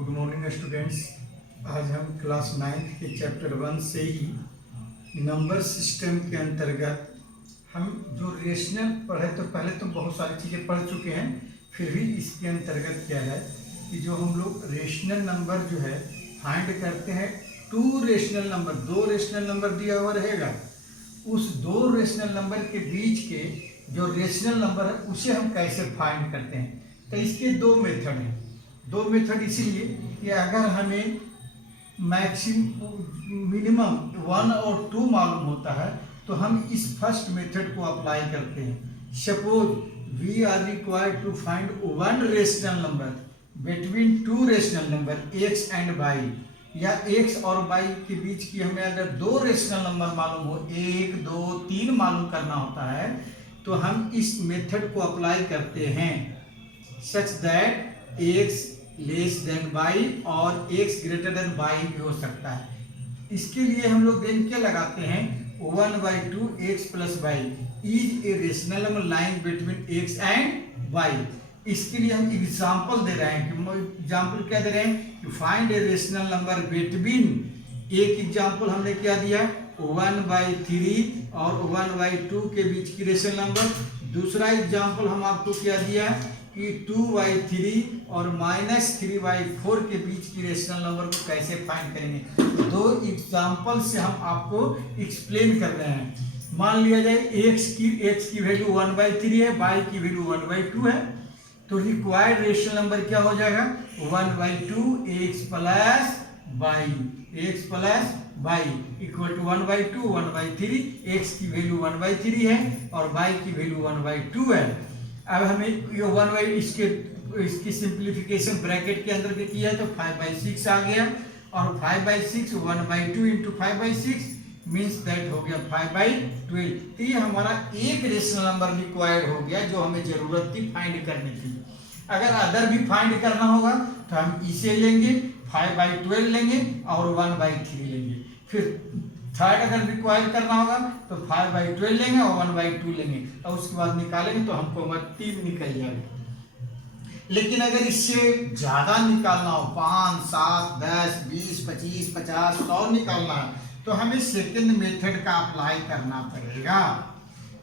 Good morning students. आज हम class 9 के चैप्टर 1 से ही नंबर सिस्टम के अंतर्गत हम जो रेशनल पढ़े, तो पहले तो बहुत सारी चीज़ें पढ़ चुके हैं, फिर भी इसके अंतर्गत क्या है कि जो हम लोग रेशनल नंबर जो है फाइंड करते हैं, दो रेशनल नंबर दिया हुआ रहेगा, उस दो रेशनल नंबर के बीच के जो रेशनल नंबर है उसे हम कैसे फाइंड करते हैं। तो इसके दो मेथड हैं। दो मेथड इसीलिए कि अगर हमें मिनिमम 1 और 2 मालूम होता है तो हम इस फर्स्ट मेथड को अप्लाई करते हैं। Suppose we are required to find one rational number between two rational number x and y, या x और y के बीच की हमें अगर दो रेशनल नंबर मालूम हो, 1 2 3 मालूम करना होता है, तो हम इस मेथड को अप्लाई करते हैं such that x less than y और x ग्रेटर देन y भी हो सकता है। इसके लिए हम लोग देन क्या लगाते हैं, 1/2 x plus y is a rational number lying between x and y। इसके लिए हम एग्जाम्पल दे रहे हैं कि एग्जाम्पल क्या दे रहे हैं कि find a rational number between, एक एग्जाम्पल हमने क्या दिया 1/3 और 1/2 के बीच की रेशनल नंबर। दूसरा एग्जाम्पल हम आपको क्या दिया कि 2/3 और -3/4 के बीच की रेशनल नंबर को कैसे फाइंड करेंगे। तो दो एग्जाम्पल से हम आपको एक्सप्लेन कर रहे हैं। मान लिया जाए x की वैल्यू 1/3 है, y की वैल्यू 1/2 है, तो रिक्वायर्ड रेशनल नंबर क्या हो जाएगा 1/2 x plus y equal to 1/2 1/3। x की वैल्यू 1/3 है और y की वैल्यू 1/2 है। अब हमें ये इसकी सिंप्लीफिकेशन ब्रैकेट के अंदर किया है तो 5/6 आ गया, और 5/6 1/2 इंटू 5/6 मीन्स दैट हो गया 5/12। तो ये हमारा एक रेशनल नंबर रिक्वायर्ड हो गया जो हमें जरूरत थी फाइंड करने की। अगर अदर भी फाइंड करना होगा तो हम इसे लेंगे 5/12 लेंगे और 1/3 लेंगे। फिर थर्ड अगर रिक्वायर करना होगा तो 5/12 लेंगे और 1/2 लेंगे, और उसके बाद निकालेंगे तो हमको 3 निकल जाएगा। लेकिन अगर इससे ज्यादा निकालना हो, 5 7 10 20 25 50 100 निकालना है, तो हमें सेकंड मेथड का अप्लाई करना पड़ेगा।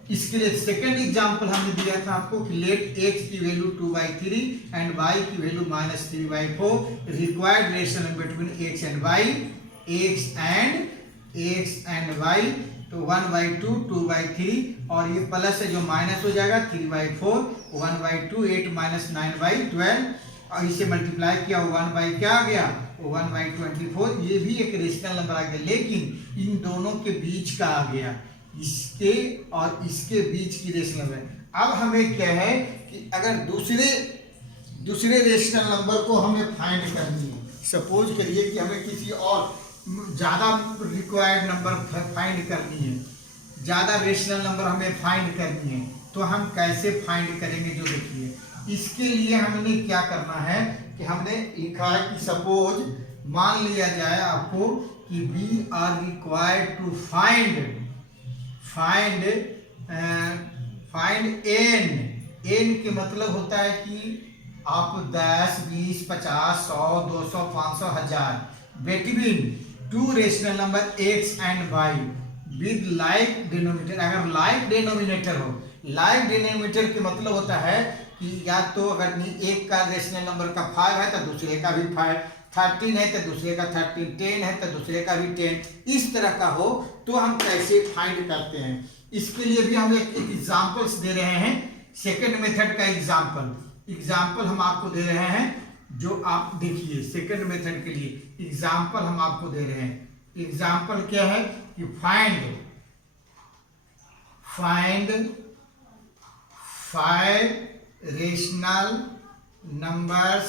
इसके लिए सेकंड एग्जांपल हमने दिया था आपको कि लेट x की वैल्यू 2/3 एंड y की value -3/4, required rational between x and y, x and y, तो 1/2 2/3 और ये प्लस है जो माइनस हो जाएगा 3/4, 1/2 8 - 9/12, और इसे मल्टीप्लाई किया 1 क्या आ गया 1/24। ये भी एक रेशनल नंबर आ गया, लेकिन इन दोनों के बीच का आ गया, इसके और इसके बीच की रेशनल नंबर। अब हमें क्या है कि अगर दूसरे रेशनल नंबर को हमें फाइंड करनी है, सपोज करिए कि हमें किसी और ज़्यादा रिक्वायर्ड नंबर फाइंड करनी है, ज़्यादा रेशनल नंबर हमें फाइंड करनी है, तो हम कैसे फाइंड करेंगे जो देखिए। इसके लिए हमने क्या करना है कि हमने लिखा है कि सपोज मान लिया जाए आपको कि we are required to find n के मतलब होता है कि आप 10 20 50 100 200 500 1000 between two rational number x and y with like denominator. अगर लाइक डिनोमिनेटर हो, लाइक डिनोमिनेटर के मतलब होता है कि या तो अगर एक का रेशनल नंबर का 5 है तो दूसरे का भी 5, 13 है तो दूसरे का 13, 10 है तो दूसरे का भी 10, इस तरह का हो तो हम कैसे फाइंड करते हैं। इसके लिए भी हम एक एग्जांपल्स दे रहे हैं, सेकंड मेथड का एग्जांपल हम आपको दे रहे हैं, जो आप देखिए सेकंड मेथड के लिए एग्जांपल हम आपको दे रहे हैं। एग्जांपल क्या है कि find 5 rational numbers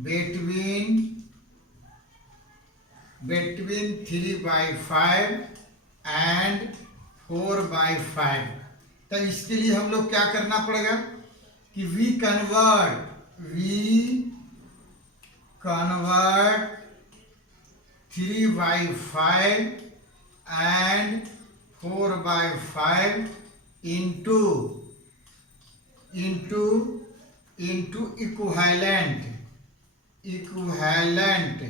between 3/5 and 4/5। तो इसके लिए हम लोग क्या करना पड़ेगा कि we convert 3/5 and 4/5 into equivalent equivalent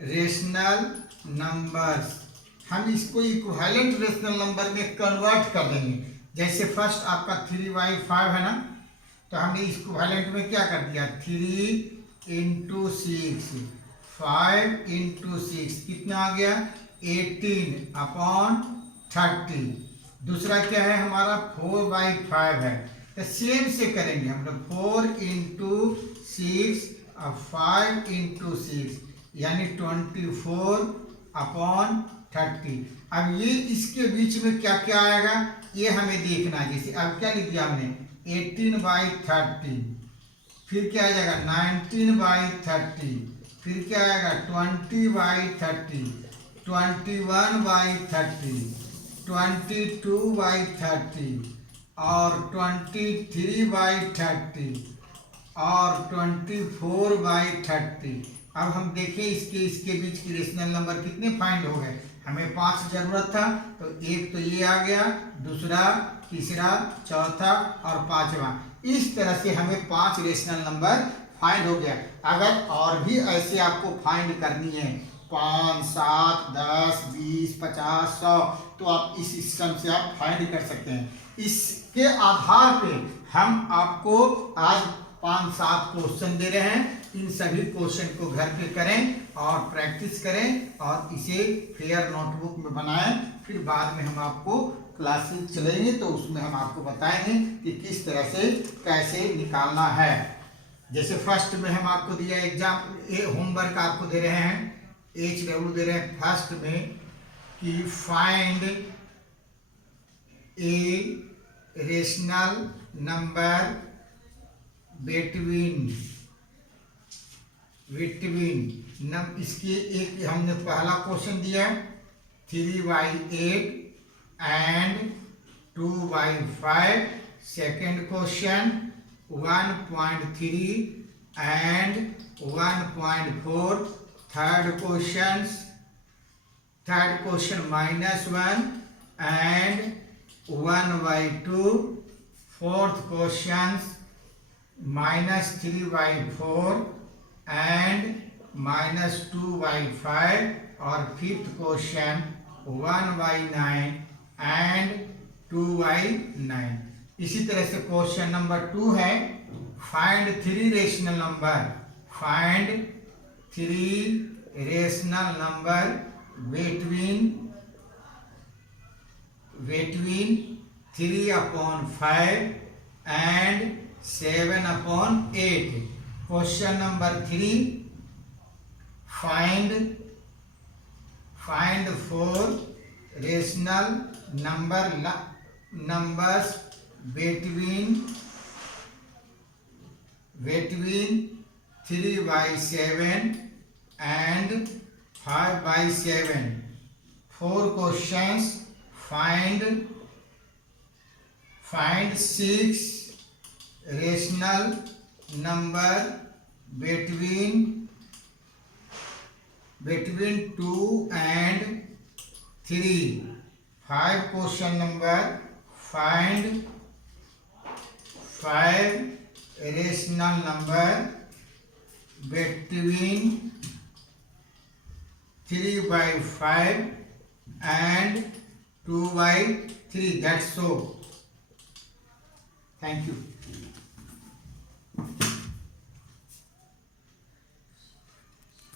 rational numbers, हम इसको इक्विवेलेंट रेशनल नंबर में कन्वर्ट कर देंगे। जैसे फर्स्ट आपका 3/5 है ना, तो हमने इक्विवेलेंट में क्या कर दिया, 3 × 6, 5 × 6 कितना आ गया, 18/30। दूसरा क्या है हमारा, 4/5 है, तो सेम से करेंगे हम लोग, 4 × 6 और 5 × 6 यानी 24/30। अब ये इसके बीच में क्या क्या आएगा ये हमें देखना है। जैसे अब क्या लिख दिया हमने, 18/30, फिर क्या आ जाएगा 19/30, फिर क्या आएगा 20/30, 21/30, 22/30 और 23/30 और 24/30। अब हम देखें इसके बीच की रेशनल नंबर कितने फाइंड हो गए, हमें 5 जरूरत था, तो एक तो ये आ गया, दूसरा, तीसरा, चौथा और पांचवा। इस तरह से हमें 5 रेशनल नंबर फाइंड हो गया। अगर और भी ऐसे आपको फाइंड करनी है 5, 7, 10, 20, 50, 100, तो आप इस सिस्टम से आप फाइंड कर सकते हैं। इसके आधार पे हम आपको आज 5-7 क्वेश्चन दे रहे हैं। इन सभी क्वेश्चन को घर पे करें और प्रैक्टिस करें और इसे फेयर नोटबुक में बनाएं। फिर बाद में हम आपको क्लासेस चलेंगे तो उसमें हम आपको बताएंगे कि किस तरह से कैसे निकालना है। जैसे फर्स्ट में हम आपको दिया एग्जाम होमवर्क आपको दे रहे हैं, HW दे रहे हैं फर्स्ट में कि find a rational number between इसके एक हमने पहला क्वेश्चन दिया 3/8 and 2/5, second question 1.3 and 1.4, third question -1 and 1/2, fourth question -3/4 and -2/5 और फिफ्थ क्वेश्चन 1/9 एंड 2/9। इसी तरह से क्वेश्चन नंबर 2 है find 3 rational number, find 3 rational number between 3/5 and 7/8। Question number 3 find 4 rational numbers between 3/7 and 5/7। 4 questions find 6 rational number between 2 and 3। 5 question number find 5 rational number between 3/5 and 2/3। That's so. Thank you.